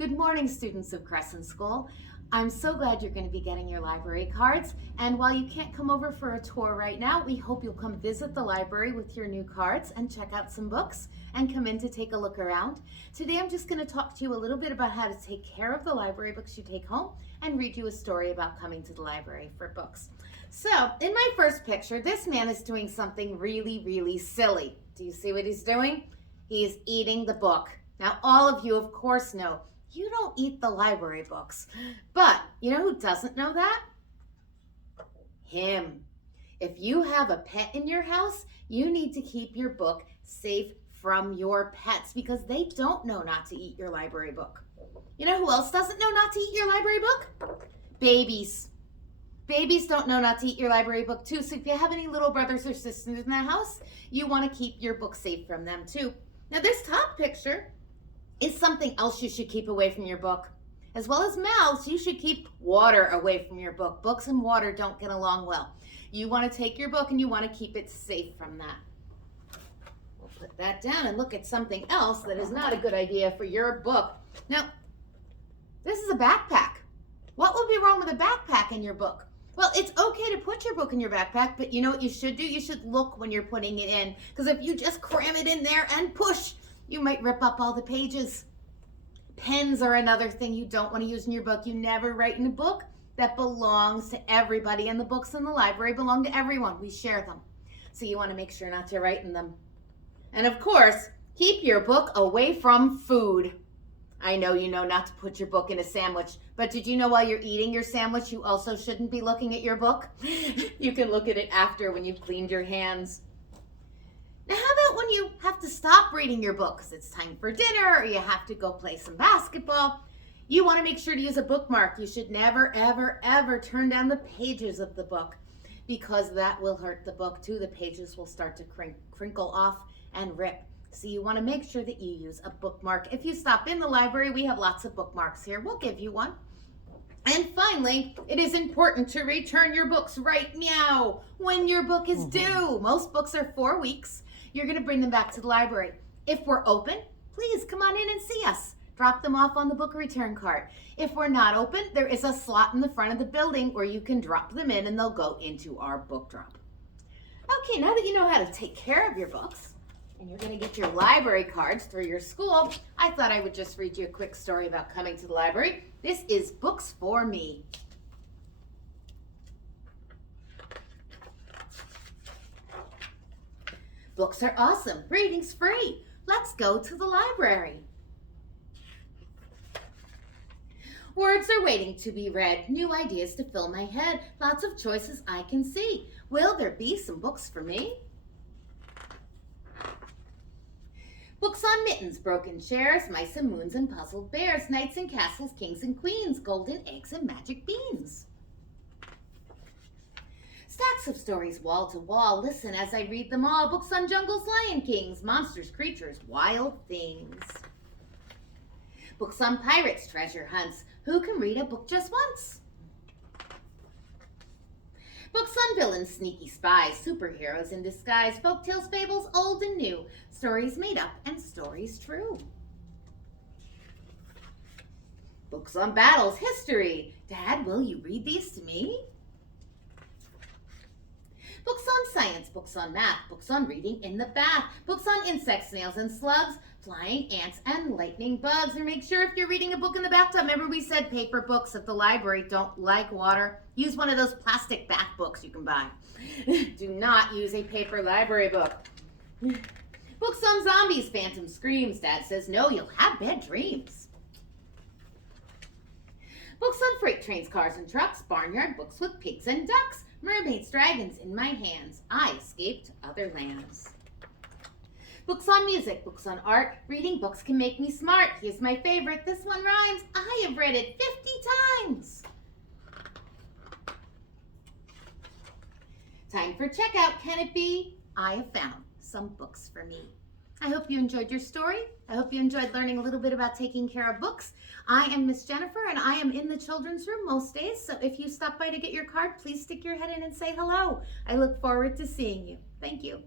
Good morning, students of Crescent School. I'm so glad you're going to be getting your library cards. And while you can't come over for a tour right now, we hope you'll come visit the library with your new cards and check out some books and come in to take a look around. Today, I'm just going to talk to you a little bit about how to take care of the library books you take home and read you a story about coming to the library for books. So, in my first picture, this man is doing something really silly. Do you see what he's doing? He is eating the book. Now, all of you, of course, know you don't eat the library books. But you know who doesn't know that? Him. If you have a pet in your house, you need to keep your book safe from your pets because they don't know not to eat your library book. You know who else doesn't know not to eat your library book? Babies. Babies don't know not to eat your library book too. So if you have any little brothers or sisters in the house, you want to keep your book safe from them too. Now this top picture is something else you should keep away from your book. As well as mouths, you should keep water away from your book. Books and water don't get along well. You want to take your book and you want to keep it safe from that. We'll put that down and look at something else that is not a good idea for your book. Now, this is a backpack. What would be wrong with a backpack in your book? Well, it's okay to put your book in your backpack, but you know what you should do? You should look when you're putting it in. Because if you just cram it in there and push, you might rip up all the pages. Pens are another thing you don't want to use in your book. You never write in a book that belongs to everybody, and the books in the library belong to everyone. We share them. So you want to make sure not to write in them. And of course, keep your book away from food. I know you know not to put your book in a sandwich, but did you know while you're eating your sandwich, you also shouldn't be looking at your book? You can look at it after when you've cleaned your hands. Now, how about when you have to stop reading your book because it's time for dinner or you have to go play some basketball? You want to make sure to use a bookmark. You should never, ever turn down the pages of the book because that will hurt the book too. The pages will start to crinkle off and rip. So you want to make sure that you use a bookmark. If you stop in the library, we have lots of bookmarks here. We'll give you one. And finally, it is important to return your books right now when your book is due. Most books are 4 weeks. You're going to bring them back to the library. If we're open, please come on in and see us. Drop them off on the book return cart. If we're not open, there is a slot in the front of the building where you can drop them in and they'll go into our book drop. Okay, now that you know how to take care of your books and you're going to get your library cards through your school, I thought I would just read you a quick story about coming to the library. This is Books for Me. Books are awesome. Reading's free. Let's go to the library. Words are waiting to be read. New ideas to fill my head. Lots of choices I can see. Will there be some books for me? Books on mittens, broken chairs, mice and moons and puzzled bears, knights and castles, kings and queens, golden eggs and magic beans. Stacks of stories wall to wall, listen as I read them all. Books on jungles, lion kings, monsters, creatures, wild things. Books on pirates, treasure hunts. Who can read a book just once? Books on villains, sneaky spies, superheroes in disguise, folktales, fables, old and new, stories made up and stories true. Books on battles, history. Dad, will you read these to me? Books on science, books on math, books on reading in the bath, books on insects, snails and slugs, flying ants and lightning bugs. And make sure if you're reading a book in the bathtub, remember we said paper books at the library don't like water. Use one of those plastic bath books you can buy. Do not use a paper library book. Books on zombies, phantom screams. Dad says no, you'll have bad dreams. Books on freight trains, cars and trucks, barnyard books with pigs and ducks, mermaids, dragons in my hands. I escaped to other lands. Books on music, books on art. Reading books can make me smart. Here's my favorite. This one rhymes. I have read it 50 times. Time for checkout. Can it be? I have found some books for me. I hope you enjoyed your story. I hope you enjoyed learning a little bit about taking care of books. I am Miss Jennifer and I am in the children's room most days. So if you stop by to get your card, please stick your head in and say hello. I look forward to seeing you. Thank you.